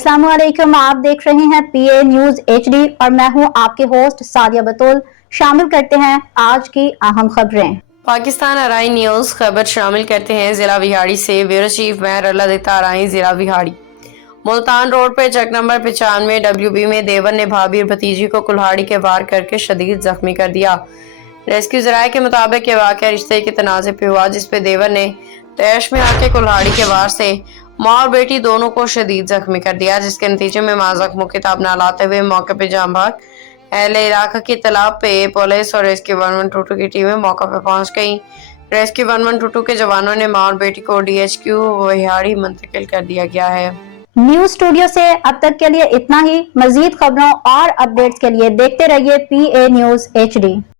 अस्सलाम वालेकुम, आप देख रहे हैं पीए न्यूज एचडी और मैं हूं आपके होस्ट सादिया बतूल। शामिल करते हैं आज की अहम खबरें। पाकिस्तान अराई न्यूज खबर शामिल करते हैं। जिला विहाड़ी से ब्यूरो चीफ मैं रल्लादिता अराई जिला विहाड़ी। मुल्तान रोड पर चक नंबर 95 WB में देवर ने भाभी और भतीजी को कुल्हाड़ी के वार करके शदीद जख्मी कर दिया। रेस्क्यू जराये के मुताबिक ये वाक़या रिश्ते के तनाज़े पे हुआ, जिसपे देवर ने तैश में आके कुल्हाड़ी के वार से माँ और बेटी दोनों को शदीद जख्मी कर दिया, जिसके नतीजे में मां जख्मों की ताब न लाते हुए मौके पर जाम भाग। अहले इलाका की तलाब पे पुलिस और रेस्क्यू 1122 की टीमें मौके पर पहुंच गई। रेस्क्यू 1122 के जवानों ने मां और बेटी को DHQ विहाड़ी मुंतकिल कर दिया गया है। न्यूज स्टूडियो से अब तक के लिए इतना ही। मजीद खबरों और अपडेट्स के लिए देखते रहिए पीए न्यूज HD।